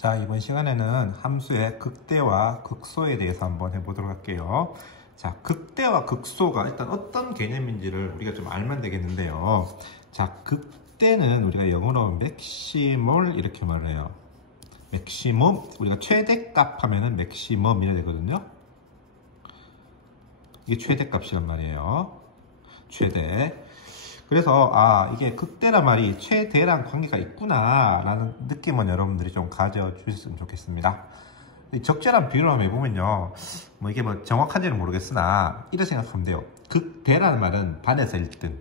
자, 이번 시간에는 함수의 극대와 극소에 대해서 한번 해보도록 할게요. 자, 극대와 극소가 일단 어떤 개념인지를 우리가 좀 알면 되겠는데요. 자, 극대는 우리가 영어로 맥시멀 이렇게 말을 해요. 맥시멈, 우리가 최대값 하면은 맥시멈 이래 되거든요. 이게 최대값이란 말이에요. 최대. 그래서 이게 극대란 말이 최대랑 관계가 있구나 라는 느낌은 여러분들이 좀 가져주셨으면 좋겠습니다. 적절한 비유를 한번 해보면요, 이게 정확한지는 모르겠으나 이렇게 생각하면 돼요. 극대라는 말은 반에서 1등,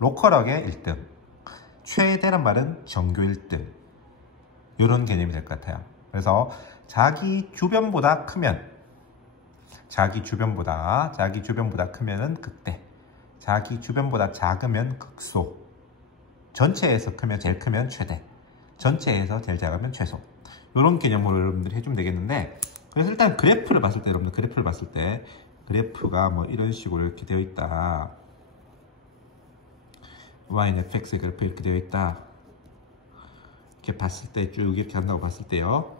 로컬하게 1등, 최대란 말은 전교 1등, 이런 개념이 될 것 같아요. 그래서 자기 주변보다 크면, 자기 주변보다 크면은 극대, 자기 주변보다 작으면 극소, 전체에서 제일 크면 최대, 전체에서 제일 작으면 최소, 이런 개념으로 여러분들이 해주면 되겠는데, 그래서 일단 그래프를 봤을 때, 여러분들 그래프를 봤을 때 그래프가 이런 식으로 이렇게 되어 있다, y는 fx의 그래프 이렇게 되어 있다, 이렇게 봤을 때 쭉 이렇게 한다고 봤을 때요.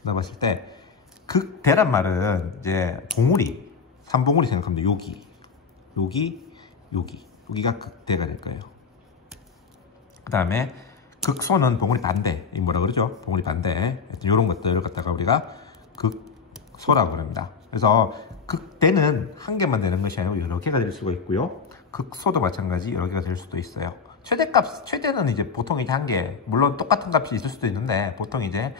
한다고 봤을 때 극대란 말은 이제 봉우리, 3봉우리 생각하면 돼. 여기가 극대가 될 거예요. 그 다음에 극소는 봉우리 반대, 이 뭐라 그러죠? 봉우리 반대. 이런 것들을 갖다가 우리가 극소라고 합니다. 그래서 극대는 한 개만 되는 것이 아니고 여러 개가 될 수가 있고요. 극소도 마찬가지 여러 개가 될 수도 있어요. 최대는 이제 보통 이제 한 개, 물론 똑같은 값이 있을 수도 있는데 보통 이제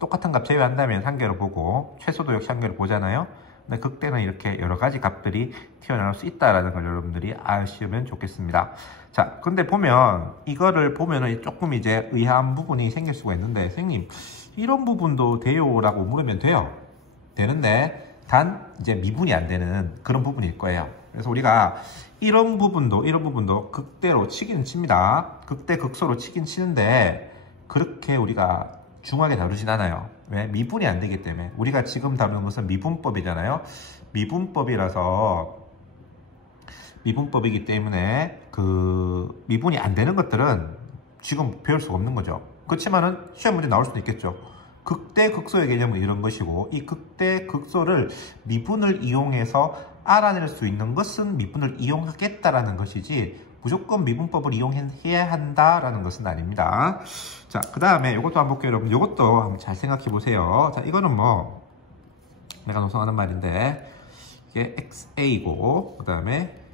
똑같은 값 제외한다면 한 개로 보고, 최소도 역시 한 개로 보잖아요. 근데 극대는 이렇게 여러 가지 값들이 튀어나올 수 있다라는 걸 여러분들이 아시면 좋겠습니다. 자, 근데 이거를 보면은 조금 이제 의아한 부분이 생길 수가 있는데, 선생님, 이런 부분도 돼요? 라고 물으면 돼요. 되는데, 단, 이제 미분이 안 되는 그런 부분일 거예요. 그래서 우리가 이런 부분도 극대로 치긴 칩니다. 극대, 극소로 치긴 치는데, 그렇게 우리가 중하게 다루진 않아요. 왜? 미분이 안 되기 때문에. 우리가 지금 다루는 것은 미분법이잖아요. 미분법이기 때문에 미분이 안 되는 것들은 지금 배울 수가 없는 거죠. 그렇지만은 시험 문제 나올 수도 있겠죠. 극대, 극소의 개념은 이런 것이고, 이 극대, 극소를 미분을 이용해서 알아낼 수 있는 것은 미분을 이용하겠다라는 것이지, 무조건 미분법을 이용해야 한다라는 것은 아닙니다. 자, 그 다음에 이것도 한번 볼게요, 여러분. 이것도 한번 잘 생각해 보세요. 자, 이거는 내가 노성하는 말인데, 이게 xa고, 그 다음에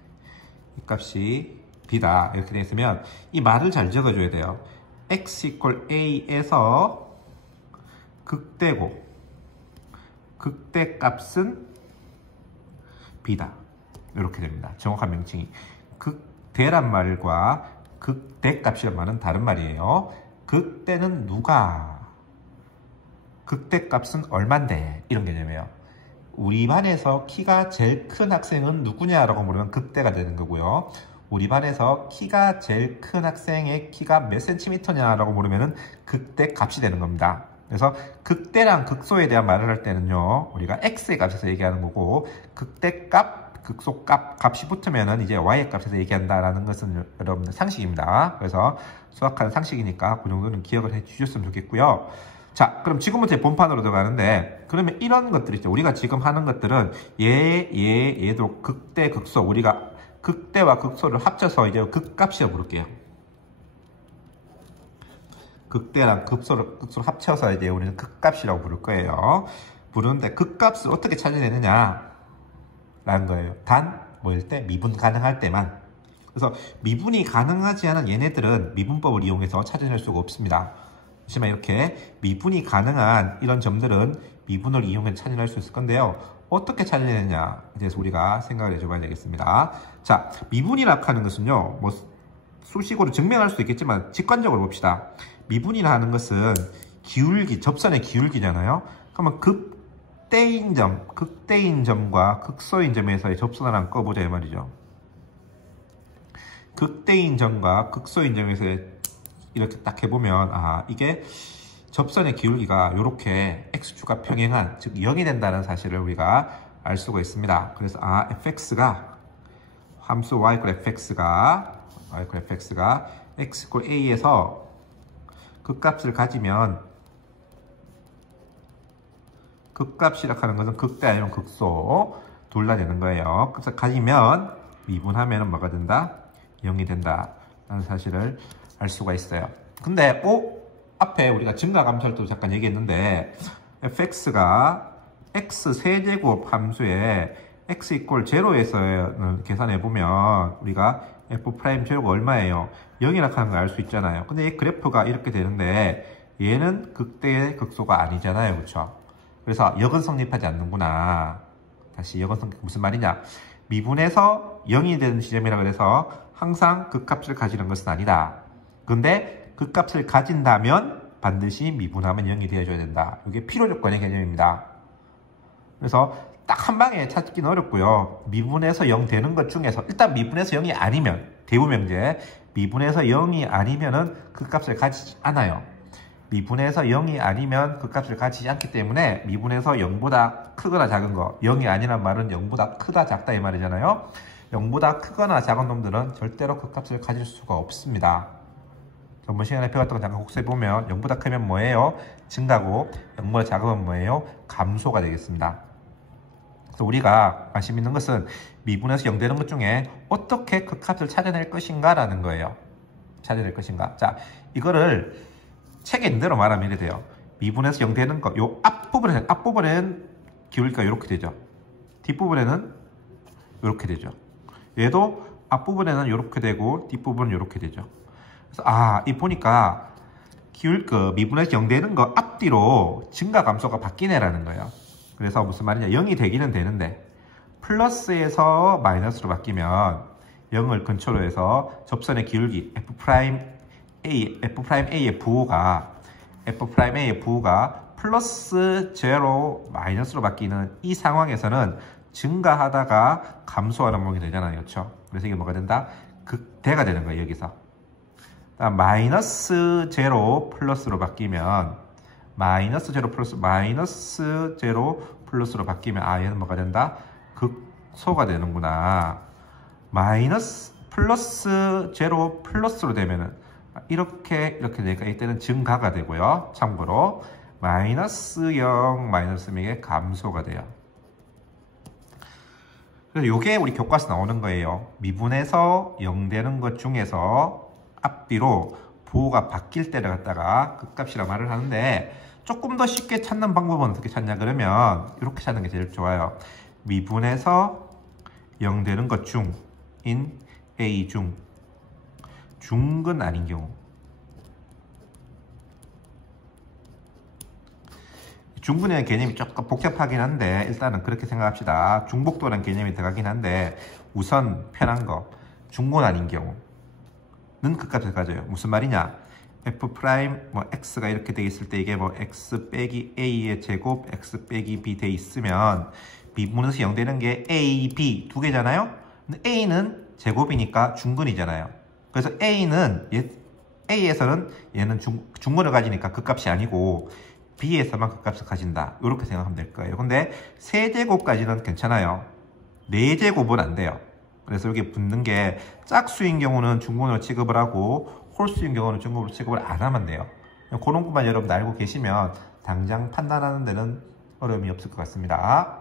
이 값이 b다. 이렇게 되어 있으면 이 말을 잘 적어줘야 돼요. x equal a에서 극대고, 극대 값은 b다. 이렇게 됩니다. 정확한 명칭이. 극대란 말과 극대 값이란 말은 다른 말이에요. 극대는 극대 값은 얼만데, 이런 개념이에요. 우리 반에서 키가 제일 큰 학생은 누구냐라고 물으면 극대가 되는 거고요. 우리 반에서 키가 제일 큰 학생의 키가 몇 센티미터냐라고 물으면 극대 값이 되는 겁니다. 그래서 극대랑 극소에 대한 말을 할 때는요, 우리가 x의 값에서 얘기하는 거고, 극대 값, 극소 값이 붙으면은 이제 y의 값에서 얘기한다라는 것은 여러분들 상식입니다. 그래서 수학하는 상식이니까 그 정도는 기억을 해 주셨으면 좋겠고요. 자, 그럼 지금부터 본판으로 들어가는데, 그러면 이런 것들 있죠. 우리가 지금 하는 것들은 얘도 극대, 극소, 우리가 극대와 극소를 합쳐서 이제 극값이라고 부를게요. 극대랑 극소를 합쳐서 이제 우리는 극값이라고 부를 거예요. 부르는데 극값을 어떻게 찾아내느냐 라는 거예요. 단 뭐일 때? 미분 가능할 때만. 그래서 미분이 가능하지 않은 얘네들은 미분법을 이용해서 찾아낼 수가 없습니다. 하지만 이렇게 미분이 가능한 이런 점들은 미분을 이용해서 찾아낼 수 있을 건데요. 어떻게 찾아내느냐에 대해서 우리가 생각을 해줘야 되겠습니다. 자, 미분이라고 하는 것은요, 수식으로 증명할 수도 있겠지만 직관적으로 봅시다. 미분이라 하는 것은 접선의 기울기잖아요. 그러면 극대인 점과 극소인 점에서의 접선을 한번 꺼보자 이 말이죠. 극대인 점과 극소인 점에서 이렇게 딱 해보면, 이게 접선의 기울기가 이렇게 x축과 평행한, 즉 0이 된다는 사실을 우리가 알 수가 있습니다. 그래서 fx가, 함수 y equal fx가 x equal a에서 그 값을 가지면 극값이라고 하는 것은 극대 아니면 극소 둘 다 되는 거예요. 그래서 가지면 미분하면 뭐가 된다? 0이 된다 라는 사실을 알 수가 있어요. 근데 앞에 우리가 증가감소할 때도 잠깐 얘기했는데 fx가 x 세제곱 함수에 x 이퀄 0에서 계산해 보면 우리가 f'0가 얼마예요? 0이라고 하는 걸 알 수 있잖아요. 근데 이 그래프가 이렇게 되는데 얘는 극대의 극소가 아니잖아요. 그렇죠? 그래서 역은 성립하지 않는구나. 다시 역은 성립 무슨 말이냐? 미분에서 0이 되는 지점이라고 해서 항상 극값을 가지는 것은 아니다. 근데 극값을 가진다면 반드시 미분하면 0이 되어줘야 된다. 이게 필요조건의 개념입니다. 그래서 딱 한 방에 찾기는 어렵고요. 미분에서 0 되는 것 중에서 일단 미분에서 0이 아니면 대우명제 미분에서 0이 아니면은 극값을 가지지 않아요. 미분에서 0이 아니면 극값을 가지지 않기 때문에 미분에서 0보다 크거나 작은 거 0이 아니란 말은 0보다 크다 작다 이 말이잖아요. 0보다 크거나 작은 놈들은 절대로 극값을 가질 수가 없습니다. 저번 시간에 배웠던 거 잠깐 복습해보면 0보다 크면 뭐예요? 증가고 0보다 작으면 뭐예요? 감소가 되겠습니다. 그래서 우리가 관심 있는 것은 미분에서 0 되는 것 중에 어떻게 극값을 찾아낼 것인가 라는 거예요. 찾아낼 것인가. 자, 이거를 책에 있는 대로 말하면 이래 돼요. 미분에서 0 되는 거, 요 앞부분에는 기울기가 이렇게 되죠. 뒷부분에는 이렇게 되죠. 얘도 앞부분에는 이렇게 되고 뒷부분은 이렇게 되죠. 그래서 이 보니까 미분에서 0 되는 거 앞뒤로 증가 감소가 바뀌네라는 거예요. 그래서 무슨 말이냐? 0이 되기는 되는데 플러스에서 마이너스로 바뀌면 0을 근처로 해서 접선의 기울기 F'A의 부호가 플러스 제로 마이너스로 바뀌는 이 상황에서는 증가하다가 감소하는 모양이 되잖아요. 그렇죠? 그래서 이게 뭐가 된다? 극대가 되는 거예요. 여기서. 마이너스 제로 플러스로 바뀌면 마이너스 제로 플러스로 바뀌면 얘는 뭐가 된다? 극소가 되는구나. 마이너스 플러스 제로 플러스로 되면은 이렇게 되니까 이때는 증가가 되고요. 참고로 마이너스 0 마이너스 3이 감소가 돼요. 그래서 요게 우리 교과서 나오는 거예요. 미분에서 0 되는 것 중에서 앞뒤로 부호가 바뀔 때를 갖다가 극값이라고 말을 하는데 조금 더 쉽게 찾는 방법은 어떻게 찾냐 그러면 이렇게 찾는 게 제일 좋아요. 미분에서 0 되는 것 중인 A 중근 아닌 경우 중근이라는 개념이 조금 복잡하긴 한데 일단은 그렇게 생각합시다. 중복도라는 개념이 들어가긴 한데 우선 편한 거 중근 아닌 경우는 극값을 가져요. 무슨 말이냐? F' x가 이렇게 돼 있을 때 이게 x 빼기 a의 제곱 x 빼기 b 돼 있으면 미분에서 0 되는 게 a, b 두 개잖아요. 근데 a는 제곱이니까 중근이잖아요. 그래서 A에서는 얘는 중근을 가지니까 극값이 아니고 B에서만 극값을 가진다. 이렇게 생각하면 될 거예요. 근데 세제곱까지는 괜찮아요. 4제곱은 안 돼요. 그래서 여기 붙는 게 짝수인 경우는 중근으로 취급을 하고 홀수인 경우는 중근으로 취급을 안 하면 돼요. 그런 것만 여러분 알고 계시면 당장 판단하는 데는 어려움이 없을 것 같습니다.